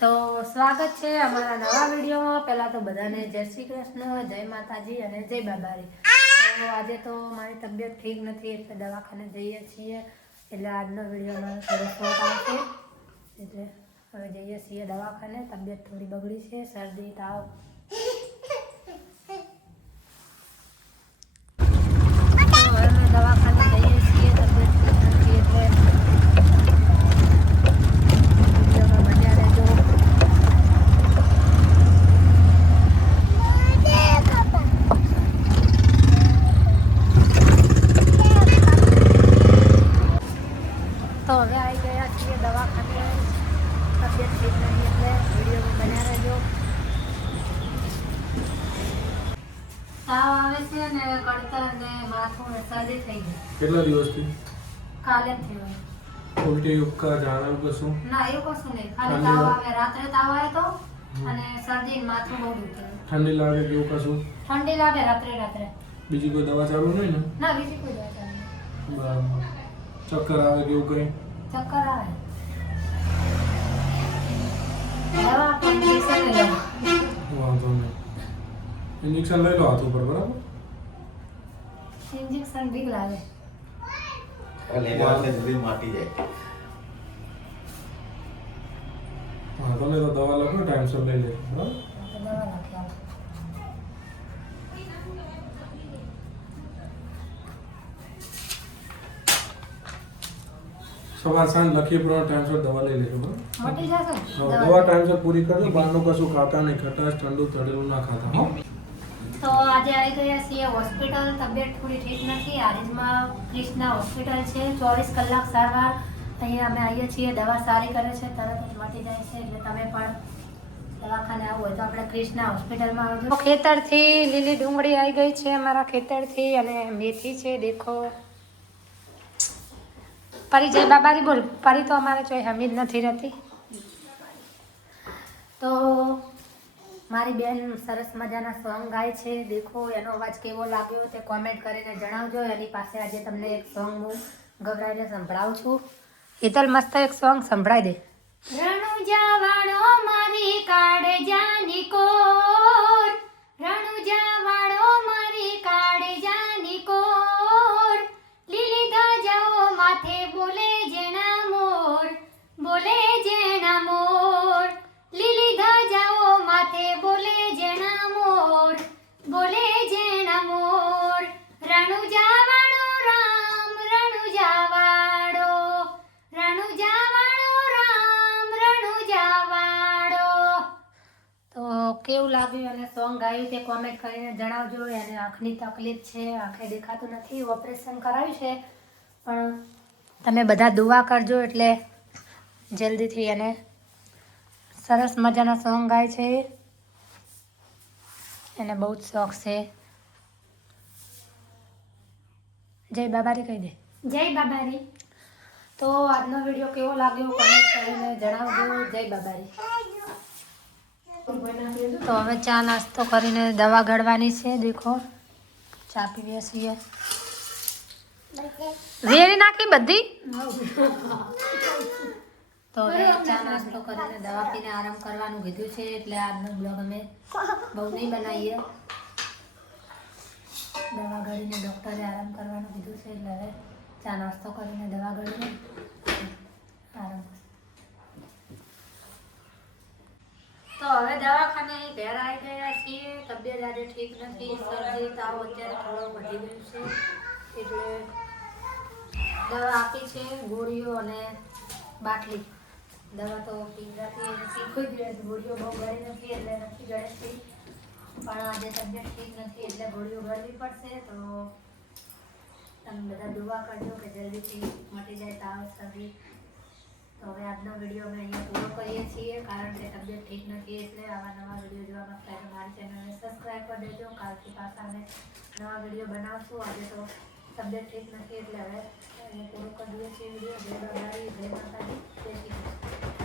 તો સ્વાગત છે અમારા નવા વિડીયોમાં. પહેલાં તો બધાને જય શ્રી કૃષ્ણ, જય માતાજી અને જય બાબારી. તો આજે તો મારી તબિયત ઠીક નથી એટલે દવાખાને જઈએ છીએ. એટલે આજનો વીડિયો મારો થોડો શોખ આવશે. એટલે હવે જઈએ છીએ દવાખાને. તબિયત થોડી બગડી છે, શરદી, તાવ તો હવે અમે દવાખાને જઈએ છીએ તબિયત ઠીક નથી એટલે વિડીયોમાં બન્યા રહેજો તો હવે આવી ગયા છીએ દવાખાને તબિયત ઠીક નહીં એટલે રહેજો તાવ આવે છે ને કળતર ને માથું ને થઈ ગઈ. કેટલા દિવસથી? કાલે જ ઉલટી ઉપકા જાણ કશું ના એવું કશું નહીં. ખાલી તાવ આવે. રાત્રે તાવ આવે તો અને શરદી માથું બહુ દુખે. ઠંડી લાગે કે એવું કશું? ઠંડી લાગે રાત્રે રાત્રે. બીજી કોઈ દવા ચાલુ નહીં ને? ના બીજી કોઈ દવા ચાલુ નહીં. બરાબર. ચક્કર આવે કે એવું કંઈ? ચક્કર આવે. દવા પણ ઇન્જેક્શન લઈ લો. વાંધો નહીં ઇન્જેક્શન લઈ લો હાથ ઉપર બરાબર ઇન્જેક્શન બીક લાગે માટી જાય. હા તમે તો દવા લખો ટાઈમસર લઈ લેજો બરાબર? સવાર સાંજ લખીએ પ્રમાણે ટાઈમસર દવા લઈ લેજો બરાબર દવા. ટાઈમસર પૂરી કરજો બહારનું કશું ખાતા નહીં ખટાશ ઠંડુ તળેલું ના ખાતા હો. તો આજે આવી ગયા છીએ હોસ્પિટલ તબિયત થોડી ઠીક નથી. હારીજમાં ક્રિષ્ના હોસ્પિટલ છે ચોવીસ કલાક સારવાર. અહીંયા અમે આવીએ છીએ દવા સારી કરે છે તરત જ મટી જાય છે એટલે તમે પણ દવાખાને આવો. હોય તો આપણે ક્રિષ્ના હોસ્પિટલમાં આવજો ખેતરથી લીલી ડુંગળી આવી ગઈ છે અમારા ખેતરથી અને મેથી છે દેખો. પરી જય બાબારી બોલ. પરી તો અમારે જોઈ હમીદ નથી રહેતી. તો મારી બેન સરસ મજાના સોંગ ગાય છે. દેખો, એનો અવાજ કેવો લાગ્યો તે કોમેન્ટ કરીને જણાવજો. એની પાસે આજે તમને એક સોંગ હું ગભરાઈને સંભળાવું છું. હિતલ મસ્ત એક સોંગ સંભળાઈ દે. રણુજા વાળો માથે બોલે જેણા મોર, બોલે જેણા મોર. લીલી ધજાઓ માથે બોલે જેણા મોર, બોલે જેણા મોર. રણુજા વાળો રામ રણુજા વાળો રણુજા વાળો રામ રણુજા વાળો તો કેવું લાગ્યું અને સોંગ ગાયું તે કોમેન્ટ કરીને જણાવજો. એને આંખની તકલીફ છે, આંખે દેખાતું નથી ઓપરેશન કરાવ્યું છે. પણ તમે બધા દુઆ કરજો એટલે જલ્દીથી એને સરસ મજાના સોંગ ગાય છે. એને બહુ જ શોખ છે. જય બાબારી કહી દે. જય બાબારી. તો આજનો વીડિયો કેવો લાગ્યો કમેન્ટ કરીને જણાવજો. જય બાબારી. તો હવે ચા નાસ્તો કરીને દવા ગળવાની છે. દેખો ચા પીવીએ છીએ. વેરી નાખી બધી? તો હવે ચા નાસ્તો કરીને દવા પીને આરામ કરવાનું કીધું છે એટલે આજનો બ્લોગ અમે બહુ નહીં બનાવીએ. દવા ગળીને ડૉક્ટરે આરામ કરવાનું કીધું છે એટલે હવે ચા નાસ્તો કરીને દવા ગળીને આરામ તો હવે દવાખાને અહીં ઘેર આવી ગયા છીએ. તબિયત આજે ઠીક નથી શરદી તાવ અત્યારે થોડો વધી ગયું છે એટલે દવા આપી છે, ગોળીઓ અને બાટલી. દવા તો પીવડાતી કોઈ દિવસ ગોળીઓ બહુ ગળી નથી એટલે નથી ગળેતી. પણ આજે તબિયત ઠીક નથી એટલે ગોળીઓ ગળવી પડશે તો તમે બધા દુવા કરજો કે જલ્દીથી મટી જાય તાવ, શરદી. તો હવે આજનો વીડિયો અમે અહીંયા પૂરો કરીએ છીએ, કારણ કે તબિયત ઠીક નથી એટલે આવા નવા વીડિયો જોવા માંગતા મારી ચેનલને સબસ્ક્રાઈબ કરી દેજો. કાલથી પાછા અમે નવા વીડિયો બનાવશું. આજે તો તબિયત ઠીક નથી એટલે હવે પૂરો કરી દઈએ છીએ વીડિયો જય બાબારી જય માતાજી જય